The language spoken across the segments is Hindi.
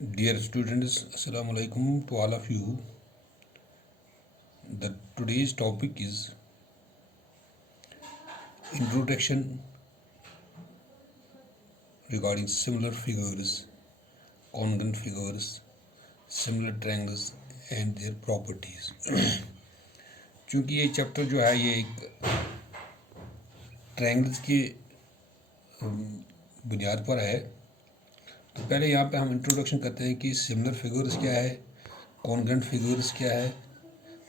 Dear students, Assalamu alaikum to all of you. Today's topic is introduction regarding similar figures, congruent figures, similar triangles and their properties. चूँकि ये चैप्टर जो है ये एक ट्रायंगल्स की बुनियाद पर है, तो पहले यहाँ पे हम इंट्रोडक्शन करते हैं कि सिमिलर फिगर्स क्या है, कॉन्ग्रुएंट फिगर्स क्या है,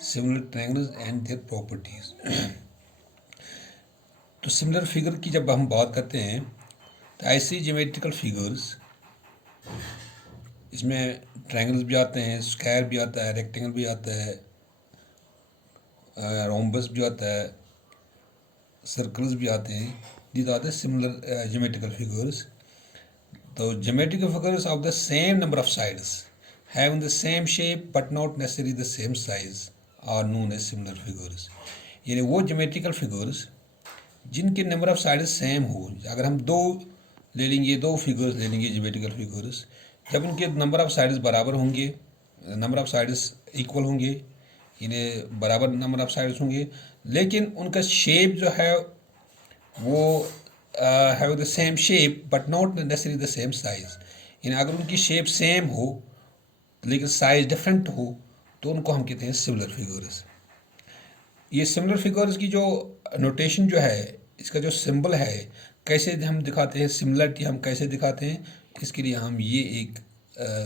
similar triangles and their properties. तो सिमिलर फिगर की जब हम बात करते हैं तो ऐसी ज्योमेट्रिकल फिगर्स, इसमें ट्रायंगल्स भी आते हैं, स्क्वायर भी आता है, रेक्टेंगल भी आता है, रोम्बस भी आता है, सर्कल्स भी आते हैं। These are the similar geometrical figures. तो geometrical figures of the same number of sides having the same shape but not necessary the same size are known as similar figures. यानी वो ज्योमेट्रिकल फिगर्स जिनके नंबर ऑफ साइड्स सेम हो। अगर हम दो ले लेंगे, दो फिगर्स ले लेंगे ज्योमेट्रिकल फिगर्स, जब उनके नंबर ऑफ साइड्स बराबर होंगे, नंबर ऑफ साइड्स इक्वल होंगे, इन्हें बराबर नंबर ऑफ साइड्स होंगे, लेकिन उनका शेप जो है वो have the same shape but not necessary the same size. यानी अगर उनकी शेप सेम हो लेकिन साइज डिफरेंट हो तो उनको हम कहते हैं सिमिलर फिगर्स। ये सिमिलर फिगर्स की जो नोटेशन जो है, इसका जो सिंबल है, कैसे हम दिखाते हैं सिमिलरिटी, हम कैसे दिखाते हैं, इसके लिए हम ये एक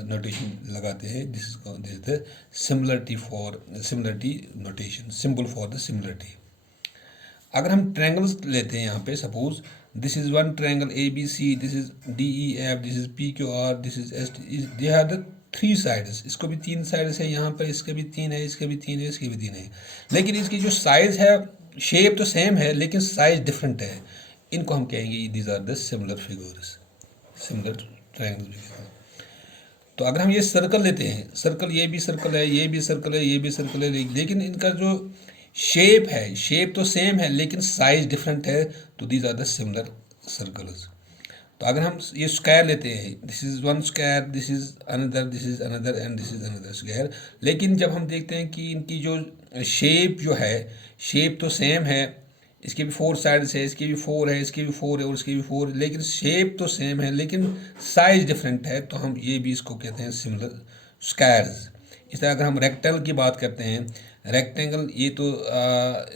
नोटेशन लगाते हैं। This is the similarity notation, symbol for the similarity. अगर हम ट्रायंगल्स लेते हैं, यहाँ पे suppose this is one triangle A B C, this is D E F, this is P Q R, this is S T, they have the three sides. इसको भी तीन साइड्स है, यहाँ पर इसके भी तीन है, इसके भी तीन है, इसके भी तीन है, लेकिन इसकी जो साइज है, शेप तो सेम है लेकिन साइज डिफरेंट है। इनको हम कहेंगे these are the similar figures, similar triangles. तो अगर हम ये सर्कल लेते हैं, सर्कल ये भी सर्कल है, ये भी सर्कल है, ये भी सर्कल है, लेकिन इनका जो शेप है, शेप तो सेम है लेकिन साइज डिफरेंट है, तो these are the similar circles. तो अगर हम ये स्क्वायर लेते हैं, this is one square, this is another and this is another square, लेकिन जब हम देखते हैं कि इनकी जो शेप जो है, शेप तो सेम है, इसके भी फोर साइड्स है, इसके भी फोर है, इसके भी फोर है और इसके भी फोर है, लेकिन शेप तो सेम है लेकिन साइज डिफरेंट है, तो हम ये भी इसको कहते हैं सिमिलर स्क्वायर्स। इस तरह अगर हम रेक्टेंगल की बात करते हैं, रेक्टेंगल ये तो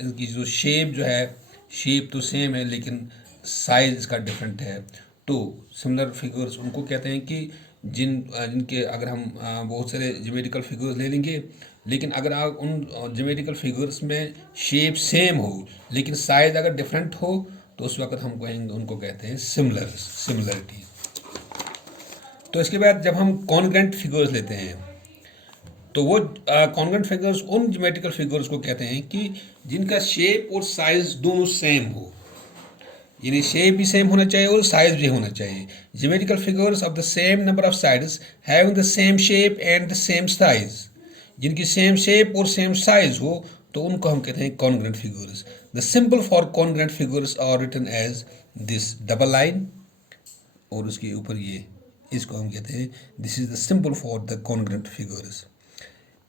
इनकी जो शेप जो है, शेप तो सेम है लेकिन साइज इसका डिफरेंट है, तो सिमिलर फिगर्स उनको कहते हैं कि जिनके अगर हम बहुत सारे ज्योमेट्रिकल फिगर्स ले लेंगे, लेकिन अगर आप उन ज्योमेट्रिकल फिगर्स में शेप सेम हो लेकिन साइज अगर डिफरेंट हो तो उस वक्त हम कहेंगे, उनको कहते हैं सिमिलरिटी। तो इसके बाद जब हम कॉन्ग्रुएंट फिगर्स लेते हैं, तो वो कॉन्ग्रुएंट फिगर्स उन ज्योमेट्रिकल फिगर्स को कहते हैं कि जिनका शेप और साइज दोनों सेम हो। यानी शेप भी सेम होना चाहिए और साइज भी होना चाहिए। Geometrical figures of the same number of sides having the same shape and the same size, जिनकी सेम शेप और सेम साइज हो तो उनको हम कहते हैं congruent figures. The symbol for congruent figures are written as this double line, और उसके ऊपर ये, इसको हम कहते हैं this is the symbol for the congruent figures.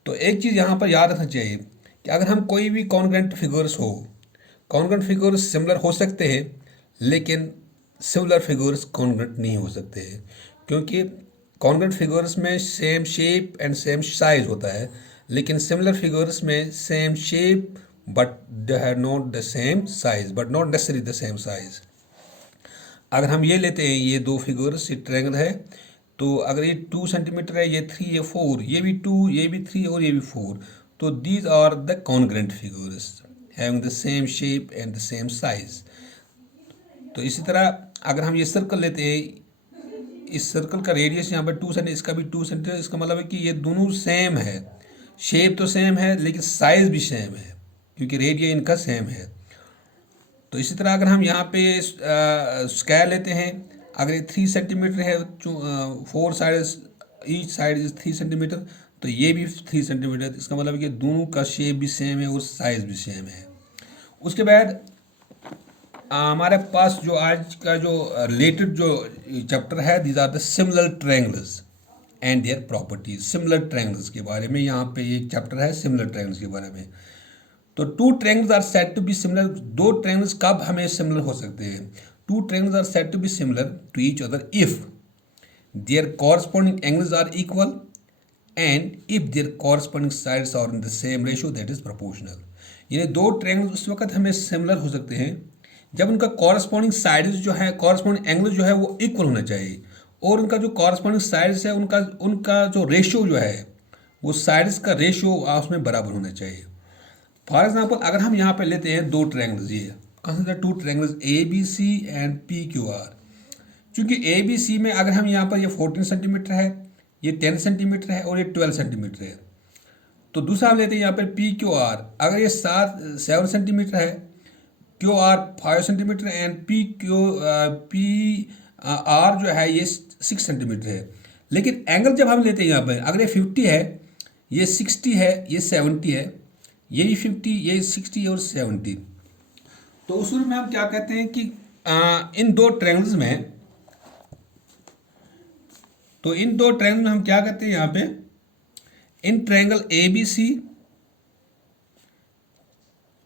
तो एक चीज़ यहाँ पर याद रखना चाहिए कि अगर हम कोई भी कॉन्ग्रुएंट फिगर्स हो, कॉन्ग्रुएंट फिगर्स सिमिलर हो सकते हैं लेकिन सिमिलर फिगर्स कॉन्ग्रुएंट नहीं हो सकते हैं, क्योंकि कॉन्ग्रुएंट फिगर्स में same shape and same size होता है, लेकिन सिमिलर फिगर्स में same shape but they have not the same size, but not necessary the same size. अगर हम ये लेते हैं, ये दो फिगर्स, ये ट्रायंगल है, तो अगर ये 2 सेंटीमीटर है, ये 3, ये 4, ये भी 2, ये भी 3 और ये भी 4, तो these are the congruent figures having the same shape and the same size. तो इसी तरह अगर हम ये सर्कल लेते हैं, इस सर्कल का रेडियस यहाँ पर 2 सेंटीमीटर, इसका भी 2 सेंटीमीटर, इसका मतलब है कि ये दोनों सेम है, शेप तो सेम है लेकिन साइज भी सेम है क्योंकि रेडियस इनका सेम है। तो इसी तरह अगर हम यहाँ पे स्क्वायर लेते हैं, अगर ये 3 सेंटीमीटर है, 4 sides, each side is 3 centimetre, तो ये भी 3 सेंटीमीटर, इसका मतलब है कि दोनों का शेप भी सेम है और साइज भी सेम है। उसके बाद हमारे पास जो आज का जो रिलेटेड जो चैप्टर है, these are the similar triangles. And their properties. Similar triangles के बारे में यहाँ पे एक चैप्टर है सिमिलर ट्रायंगल्स के बारे में। तो two triangles are said to be similar. दो ट्रायंगल्स कब हमें सिमिलर हो सकते हैं? Two triangles are said to be similar to each other if their corresponding angles are equal and if their corresponding sides are in the same ratio that is proportional. यानी दो ट्रायंगल्स उस वक्त हमें सिमिलर हो सकते हैं जब उनका कॉरस्पॉन्डिंग साइड्स जो है, कॉरस्पॉन्डिंग एंगल जो है वो इक्वल होना चाहिए, और उनका जो कॉरस्पॉन्डिंग साइड्स है उनका उनका जो रेशियो जो है वो साइड्स का रेशियो उसमें बराबर होना चाहिए। फॉर एग्जाम्पल अगर हम यहाँ पे लेते हैं दो ट्रायंगल्स, ये consider two triangles A B C and P Q R. क्योंकि ए बी सी में अगर हम यहाँ पर ये 14 सेंटीमीटर है, ये 10 सेंटीमीटर है और ये 12 सेंटीमीटर है। तो दूसरा हम लेते हैं यहाँ पर पी क्यू आर। अगर ये 7 सेंटीमीटर है, Q R 5 centimetre and P R जो है ये 6 सेंटीमीटर है। लेकिन एंगल जब हम लेते हैं यहाँ पर, अगर ये 50 है, ये 60 है, ये 70 है, ये भी 50, ये 60 और 70, तो उस सूरत में हम क्या कहते हैं कि इन दो ट्रायंगल्स में, तो इन दो ट्रायंगल में हम क्या कहते हैं यहाँ पे, in triangle A B C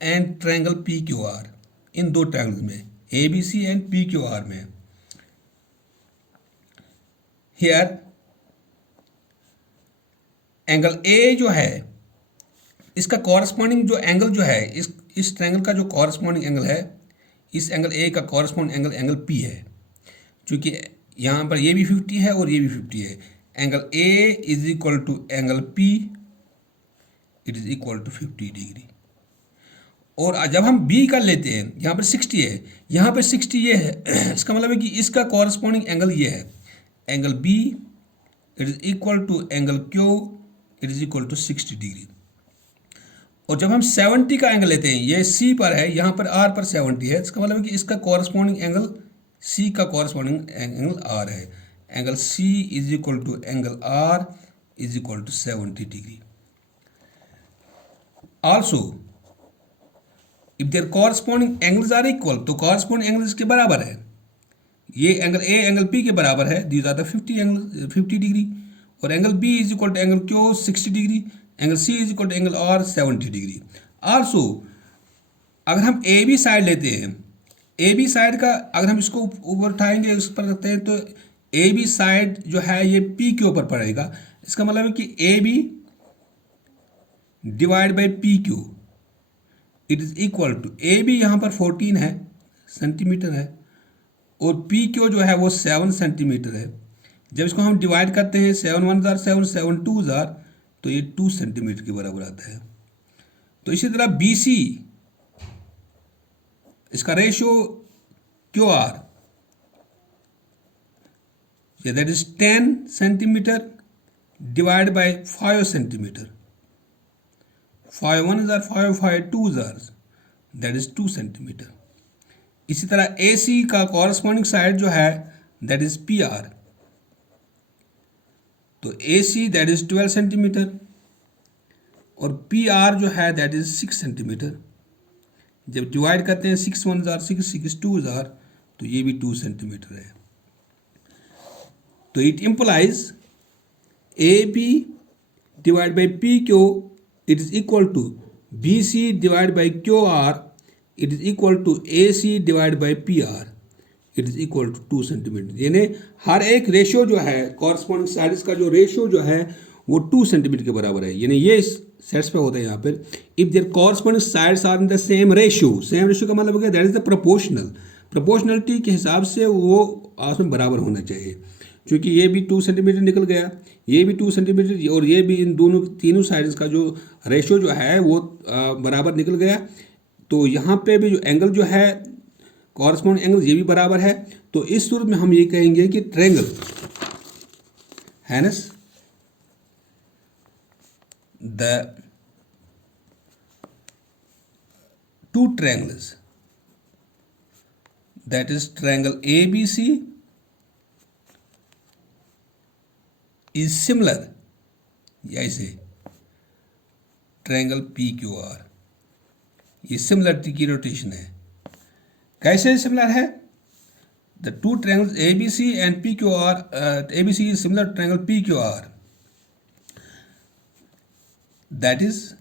and triangle P Q R, इन दो ट्रायंगल्स में A B C and P Q R में, हियर एंगल ए जो है इसका कॉरस्पॉन्डिंग जो एंगल जो है, इस ट्रायंगल का जो कॉरस्पॉन्डिंग एंगल है, इस एंगल ए का कॉरस्पॉन्डिंग एंगल एंगल पी है। क्योंकि यहाँ पर ये भी 50 है और ये भी 50 है। Angle A is equal to angle P, it is equal to 50 degree. और जब हम बी का लेते हैं, यहाँ पर 60 है, यहाँ पर 60 ये है, इसका मतलब है कि इसका कॉरस्पॉन्डिंग एंगल ये है, angle B it is equal to angle Q, it is equal to 60 degree. और जब हम 70 का एंगल लेते हैं, ये सी पर है, यहाँ पर आर पर 70 है, इसका मतलब है कि इसका कॉरस्पॉन्डिंग एंगल सी का कॉरस्पॉन्डिंग एंगल आर है। Angle C is equal to angle R is equal to 70 degree. Also if their corresponding angles are equal, तो कॉरस्पॉन्डिंग एंगल्स के बराबर है, ये एंगल ए एंगल पी के बराबर है, दीज आर द 50 डिग्री, और angle B is equal to angle Q 60 degree, angle C is equal to angle R 70 degree. Also अगर हम ए बी साइड लेते हैं, ए बी साइड का अगर हम इसको ऊपर उठाएंगे, उस पर रखते हैं, तो ए बी साइड जो है ये पी के ऊपर पड़ेगा। इसका मतलब है कि A B divide by P Q it is equal to, A B यहाँ पर 14 है सेंटीमीटर है और पी क्यू जो है वो 7 सेंटीमीटर है। जब इसको हम डिवाइड करते हैं, 7 1 जार 7, 7 2 जार, तो ये 2 सेंटीमीटर के बराबर आता है। तो इसी तरह बी सी, इसका ratio Q R, that is 10 centimetre divide by 5 centimetre, 5 1 jar 5 5 2 jar, that is 2 centimetre. इसी तरह ए सी का कॉरस्पॉन्डिंग साइड जो है दैट इज पी आर, तो ए सी दैट इज 12 सेंटीमीटर और पी आर जो है दैट इज 6 सेंटीमीटर। जब डिवाइड करते हैं 6 1 जार 6 6 2 जार, तो ये भी 2 सेंटीमीटर है। तो it implies A B divide by P Q it is equal to B C divide by Q R, it is equal to A C divide by P R, it is equal to 2 centimetre. यानी हर एक रेशियो जो है, कॉरस्पॉन्डिंग साइड्स का जो रेशियो जो है वो 2 सेंटीमीटर के बराबर है। यानी ये सेट्स पे होता है यहाँ पर, if their corresponding sides are in the same ratio, same ratio का मतलब है that is the proportional, proportionality के हिसाब से वो आपस में बराबर होना चाहिए। क्योंकि ये भी 2 सेंटीमीटर निकल गया, ये भी 2 सेंटीमीटर, और ये भी, इन दोनों तीनों साइड्स का जो रेशियो जो है वो बराबर निकल गया। तो यहाँ पे भी जो एंगल जो है, कॉरस्पॉन्डिंग एंगल ये भी बराबर है। तो इस सूरत में हम ये कहेंगे कि ट्रायंगल हैनस the two triangles, that is triangle ABC is similar, या इसे ट्रायंगल PQR, ये सिमिलरिटी की रोटेशन है। कैसे सिमिलर है? the two triangles ABC and PQR, ABC is similar to triangle PQR. That is,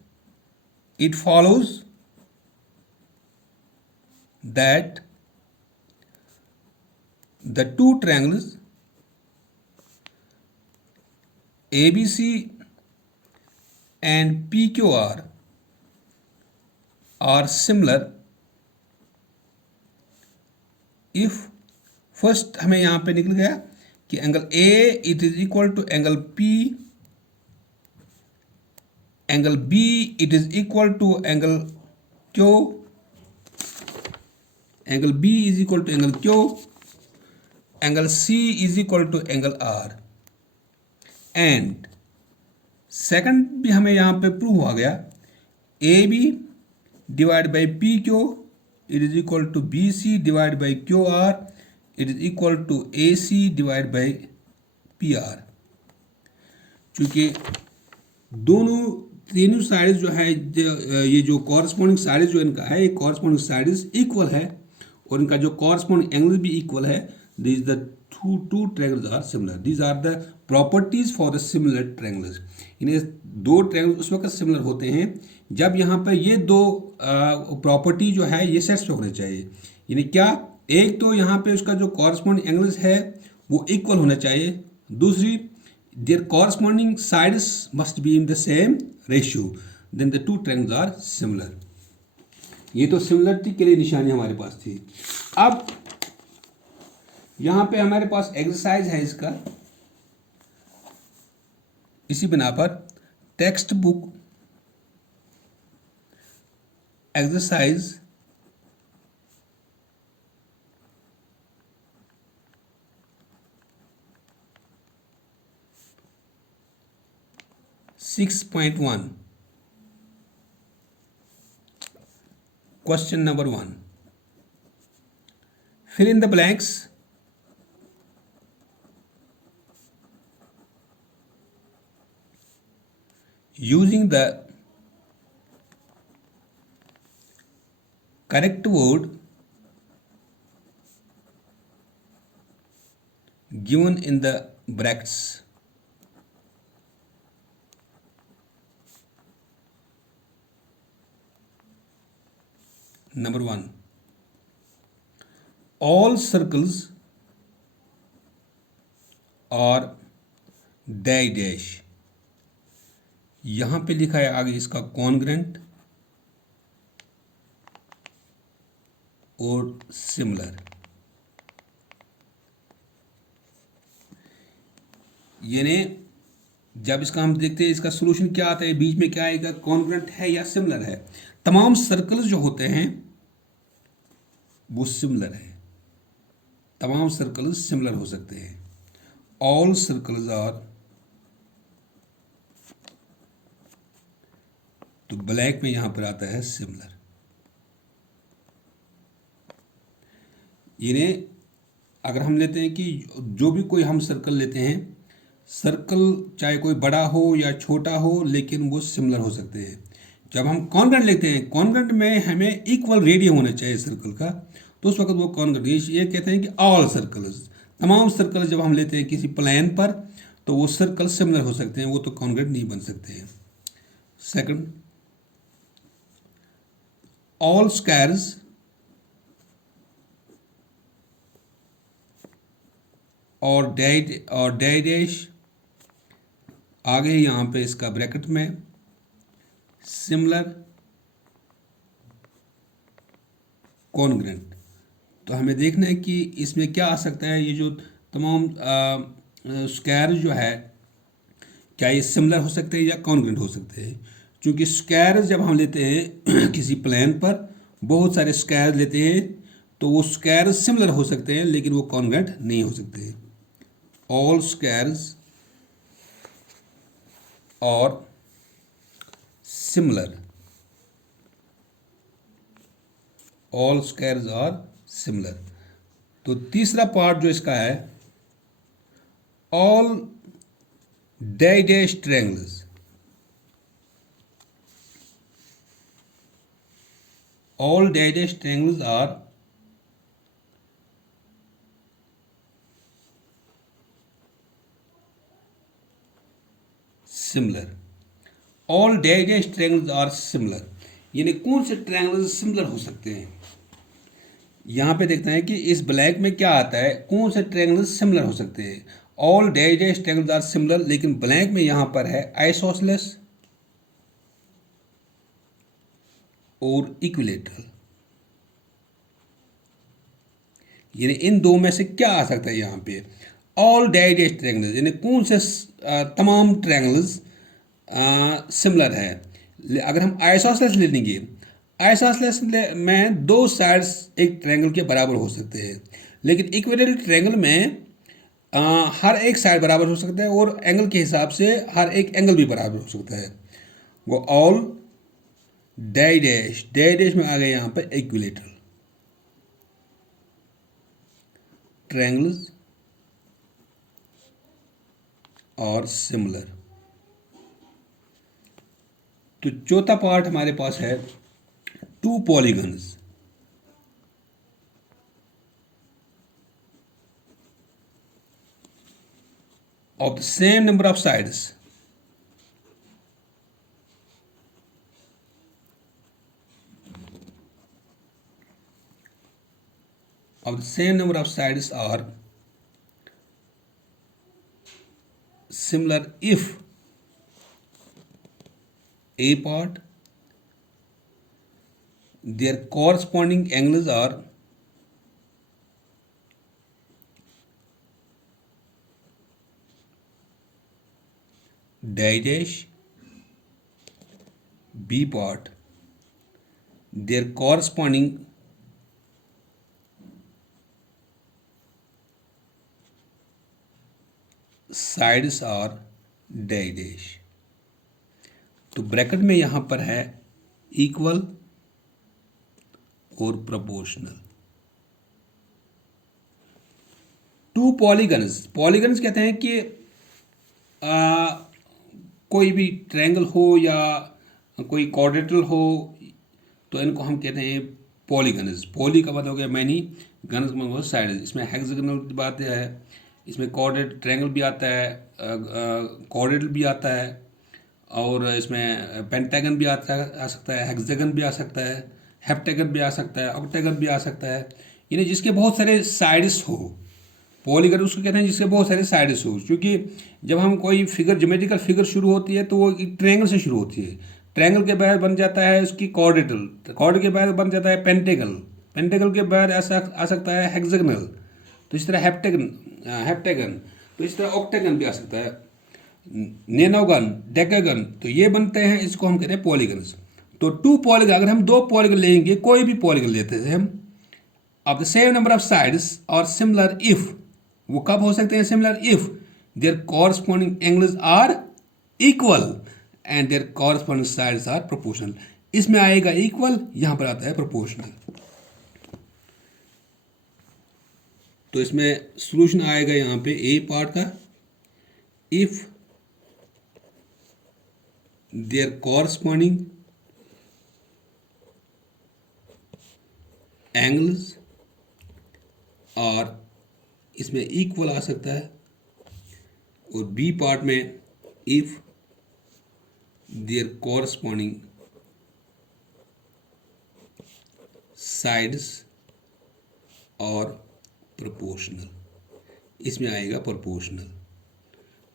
it follows that the two triangles ABC and PQR are similar if first हमें यहाँ पे निकल गया कि angle A it is equal to angle P, angle B it is equal to angle Q, angle B is equal to angle Q, angle C is equal to angle R. And second भी हमें यहाँ पे प्रूव हो गया, A B divide by P Q it is equal to B C divide by Q R it is equal to A C divide by P R. चूँकि तीनों साइड्स जो है, ये जो कॉरस्पॉन्डिंग साइड्स जो इनका है, ये कॉरस्पॉन्डिंग साइड्स इक्वल है और इनका जो कॉरस्पॉन्डिंग एंगल भी इक्वल है। This the two triangles are similar. These are the properties for the similar triangles. इन्हें दो ट्रायंगल उस वक्त सिमिलर होते हैं जब यहाँ पर ये दो प्रॉपर्टी जो है ये सेट्सफाई होने चाहिए। यानी क्या, एक तो यहाँ पे उसका जो कॉरस्पॉन्डिंग एंगल्स है वो इक्वल होना चाहिए, दूसरी their corresponding sides must be in the same ratio, then the two triangles are similar. ये तो सिमिलरिटी के लिए निशानी हमारे पास थी। अब यहाँ पे हमारे पास एक्सरसाइज है इसका, इसी बिना पर text book exercise 6.1 question number 1, fill in the blanks using the correct word given in the brackets. Number 1, all circles are dash dash। यहाँ पे लिखा है आगे इसका कॉन्ग्रेंट और सिमिलर। यानी जब इसका हम देखते हैं इसका सॉल्यूशन क्या आता है, बीच में क्या आएगा, कॉन्ग्रेंट है या सिमिलर है। तमाम सर्कल्स जो होते हैं वो सिमिलर है, तमाम सर्कल्स सिमिलर हो सकते हैं। ऑल सर्कल्स आर, तो ब्लैक में यहां पर आता है सिमिलर। यानी अगर हम लेते हैं कि जो भी कोई हम सर्कल लेते हैं, सर्कल चाहे कोई बड़ा हो या छोटा हो लेकिन वो सिमिलर हो सकते हैं। जब हम कॉन्ग्रेंट लेते हैं, कॉन्ग्रेंट में हमें इक्वल रेडियस होना चाहिए सर्कल का, तो उस वक्त वो कॉन्ग्रेंट, ये कहते हैं कि ऑल सर्कल्स, तमाम सर्कल जब हम लेते हैं किसी प्लेन पर तो वो सर्कल सिमिलर हो सकते हैं, वो तो कॉन्ग्रेंट नहीं बन सकते हैं। सेकंड, ऑल स्क्वायर्स और डैश आगे यहाँ पे इसका ब्रैकेट में सिमिलर कॉन्ग्रेंट। तो हमें देखना है कि इसमें क्या आ सकता है। ये जो तमाम स्क्वायर जो है, क्या ये सिमिलर हो सकते हैं या कॉन्ग्रेंट हो सकते हैं। क्योंकि स्क्वायर जब हम लेते हैं किसी प्लेन पर बहुत सारे स्क्वायर लेते हैं तो वो स्क्वायर सिमिलर हो सकते हैं लेकिन वो कॉन्ग्रेंट नहीं हो सकते। ऑल स्क्वायर्स और similar, all squares are similar. तो तीसरा पार्ट जो इसका है, all dash triangles, all dash triangles are similar. All dash triangles are similar, यानी कौन से ट्रायंगल्स सिमिलर हो सकते हैं। यहाँ पे देखते हैं कि इस ब्लैंक में क्या आता है, कौन से ट्रायंगल्स सिमिलर हो सकते हैं। All dash triangles are similar, लेकिन ब्लैंक में यहाँ पर है आइसोसेलेस और इक्विलेटरल, यानी इन दो में से क्या आ सकता है यहाँ पे। ऑल डैश ट्रायंगल्स यानी कौन से तमाम ट्रायंगल्स सिमिलर है। अगर हम आइसोसेलेस ले लेंगे, आइसोसेलेस में दो साइड्स एक ट्रायंगल के बराबर हो सकते हैं, लेकिन इक्विलेटरल ट्रायंगल में हर एक साइड बराबर हो सकता है और एंगल के हिसाब से हर एक एंगल भी बराबर हो सकता है। वो ऑल डैश में आ गए यहाँ पर इक्विलेटरल ट्रायंगल्स और सिमिलर। तो चौथा पार्ट हमारे पास है to polygons of the same number of sides are similar if a part their corresponding angles are dash, b part their corresponding sides are dash। तो ब्रैकेट में यहां पर है इक्वल और प्रोपोर्शनल। टू पॉलीगन्स कहते हैं कि कोई भी ट्रायंगल हो या कोई क्वाड्रेटल हो तो इनको हम कहते हैं पॉलीगन्स। पॉली का मतलब हो गया मैनी, गन्स का मतलब साइड। इसमें हेक्सागोनल बात है, इसमें क्वाड्रेट ट्रायंगल भी आता है, क्वाड्रेटल भी आता है, और इसमें पेंटागन भी आ सकता है, हेक्सागन भी आ सकता है, हेप्टागन भी आ सकता है, ऑक्टागन भी आ सकता है, यानी जिसके बहुत सारे साइड्स हो। पॉलीगन उसको कहते हैं जिसके बहुत सारे साइड्स हो, क्योंकि जब हम कोई फिगर ज्योमेट्रिकल फिगर शुरू होती है तो वो एक ट्रायंगल से शुरू होती है। ट्रायंगल के बाद बन जाता है उसकी क्वाड्रेटल, क्वाड्र के बाद बन जाता है पेंटेगल, पेंटेगल के बाद ऐसा आ सकता है हेक्सागोनल, तो इस तरह हेप्टागन, तो इस तरह ऑक्टागन भी आ सकता है, नेनोगन, डेकागन, तो ये बनते हैं, इसको हम कहते हैं पॉलीगन्स। तो टू पॉलीगन, अगर हम दो पॉलीगन लेंगे, कोई भी पॉलीगन लेते हैं हम, of the same number of sides और सिमिलर इफ, वो कब हो सकते हैं similar, if their corresponding angles are equal and their corresponding sides are proportional. इसमें आएगा इक्वल, यहां पर आता है प्रोपोर्शनल। तो इसमें सॉल्यूशन आएगा यहां पे ए पार्ट का, इफ देयर कॉरस्पॉन्डिंग एंगल्स और इसमें इक्वल आ सकता है, और बी पार्ट में इफ देयर कॉरस्पॉन्डिंग साइड्स और प्रोपोर्शनल, इसमें आएगा प्रोपोर्शनल।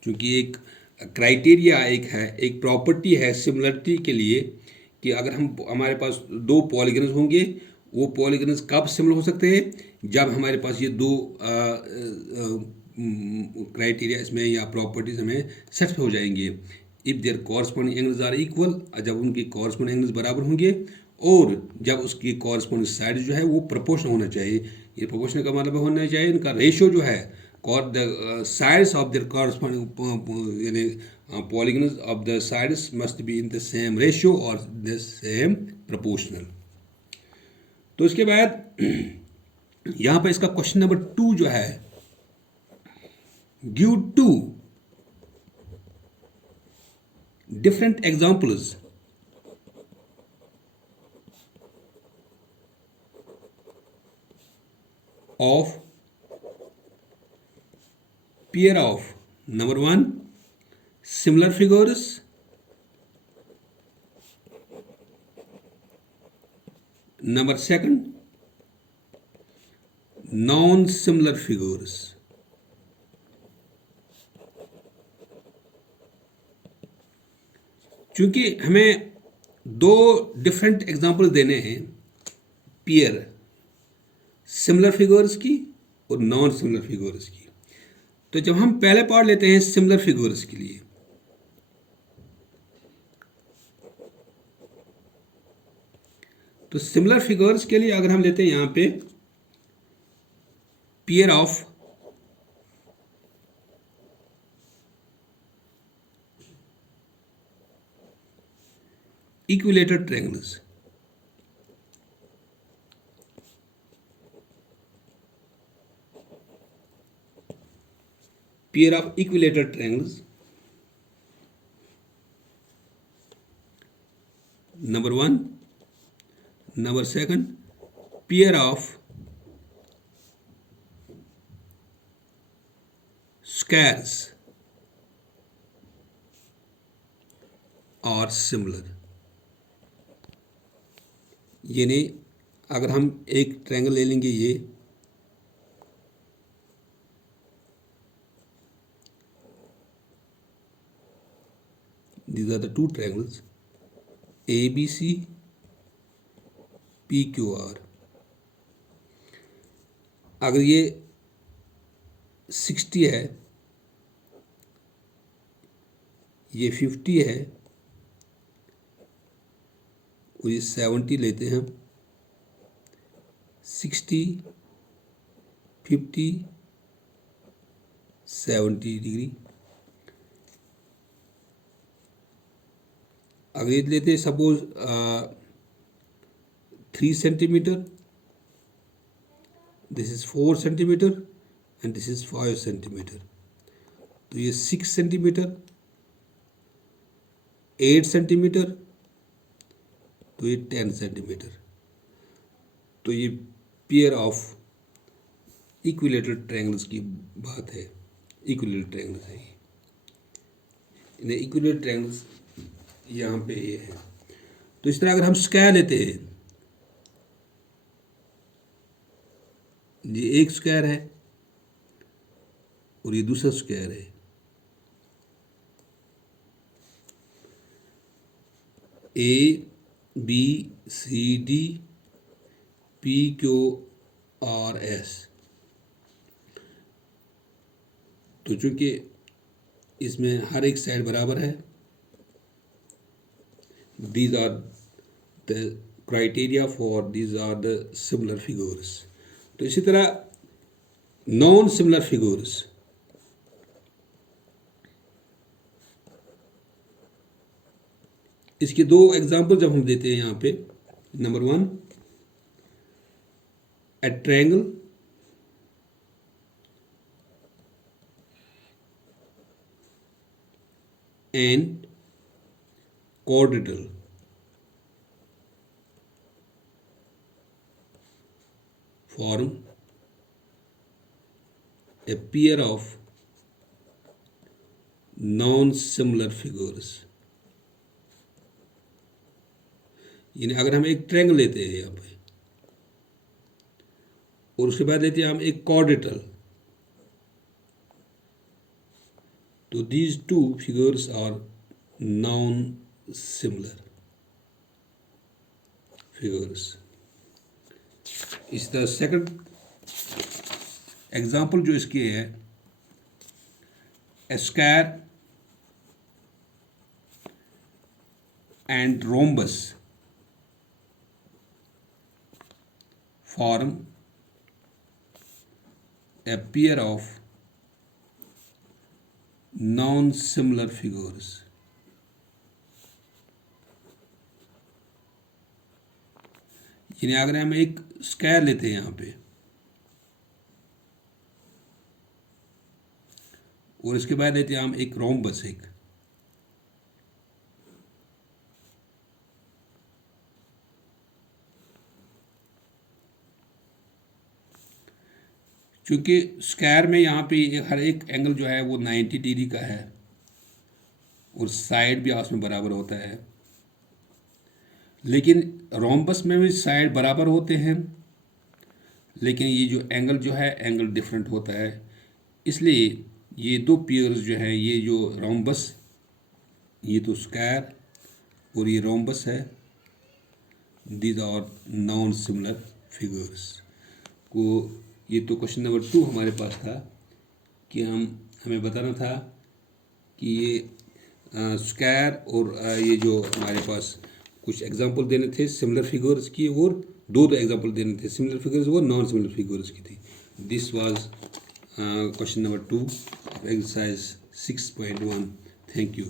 क्योंकि एक क्राइटेरिया एक प्रॉपर्टी है सिमिलरिटी के लिए कि अगर हमारे पास दो पॉलीगन्स होंगे, वो पॉलीगन्स कब सिमिलर हो सकते हैं, जब हमारे पास ये दो क्राइटेरिया इसमें या प्रॉपर्टीज हमें सेट हो जाएंगे। If their corresponding angles are equal, जब उनके कॉरस्पॉन्डिंग एंगल्स बराबर होंगे, और जब उसकी कॉरस्पॉन्डिंग साइड जो है वो प्रोपोर्शनल होना चाहिए। ये प्रोपोर्शनल का मतलब होना चाहिए इनका रेशियो जो है, the sides of their corresponding polygons of the sides must be in the same ratio or the same proportional। तो इसके बाद यहाँ पर इसका क्वेश्चन नंबर 2 जो है, give 2 different examples of pair of number 1 similar figures, number second, non-similar figures. चूंकि हमें दो डिफरेंट एग्जाम्पल देने हैं पेयर सिमिलर फिगर्स की और नॉन सिमिलर फिगर्स की, तो जब हम पहले पार्ट लेते हैं सिमिलर फिगर्स के लिए, तो सिमिलर फिगर्स के लिए अगर हम लेते हैं यहां पे pair of equilateral triangles, pair of equilateral triangles, number one, number second, pair of squares or similar. यानी अगर हम एक ट्रायंगल ले लेंगे, ये these are the two triangles ABC PQR. अगर ये 60 है, ये 50 है और ये 70 लेते हैं, 60 50 70 डिग्री। अगर ये लेते हैं suppose 3 centimetre, this is 4 centimetre and this is 5 centimetre, तो ये 6 सेंटीमीटर, 8 सेंटीमीटर, तो ये 10 सेंटीमीटर। तो ये पेयर ऑफ इक्विलेटरल ट्रायंगल्स की बात है, इक्विलेटरल ट्रायंगल्स है ये। इन्हें इक्विलेटरल ट्रायंगल्स यहाँ पे ये है। तो इस तरह अगर हम स्क्वायर लेते हैं, ये एक स्क्वायर है और ये दूसरा स्क्वायर है, A B C D P Q R S. तो चूंकि इसमें हर एक साइड बराबर है, these are the criteria for these are the similar figures. तो इसी तरह नॉन सिमिलर फिगर्स, इसके दो एग्जाम्पल जब हम देते हैं यहाँ पे, number one, a triangle and quadrilateral form a pair of non-similar figures. यानी अगर हम एक ट्रायंगल लेते हैं यहाँ पे और उसके बाद लेते हैं हम एक क्वाड्रिलेटरल, तो these two figures are non-similar figures. इस तरह सेकंड एग्जाम्पल जो इसके है, a square and rhombus form a pair of non-similar figures. यानी अगर हम एक स्क्वायर लेते हैं यहाँ पे और इसके बाद लेते हैं हम एक रोम्बस, एक क्योंकि स्क्वायर में यहाँ पे हर एक एंगल जो है वो 90 डिग्री का है, और साइड भी आपस में बराबर होता है। लेकिन रोम्बस में भी साइड बराबर होते हैं, लेकिन ये जो एंगल डिफरेंट होता है। इसलिए ये दो पेयर्स जो हैं, ये जो रोम्बस, ये तो स्क्वायर और ये रोम्बस है, these are non similar figures को। ये तो क्वेश्चन नंबर 2 हमारे पास था कि हमें बताना था कि ये स्क्वायर और ये जो हमारे पास कुछ एग्जांपल देने थे सिमिलर फिगर्स की, और दो एग्जांपल देने थे सिमिलर फिगर्स और नॉन सिमिलर फिगर्स की थी। This was question number 2 exercise 6.1। Thank you.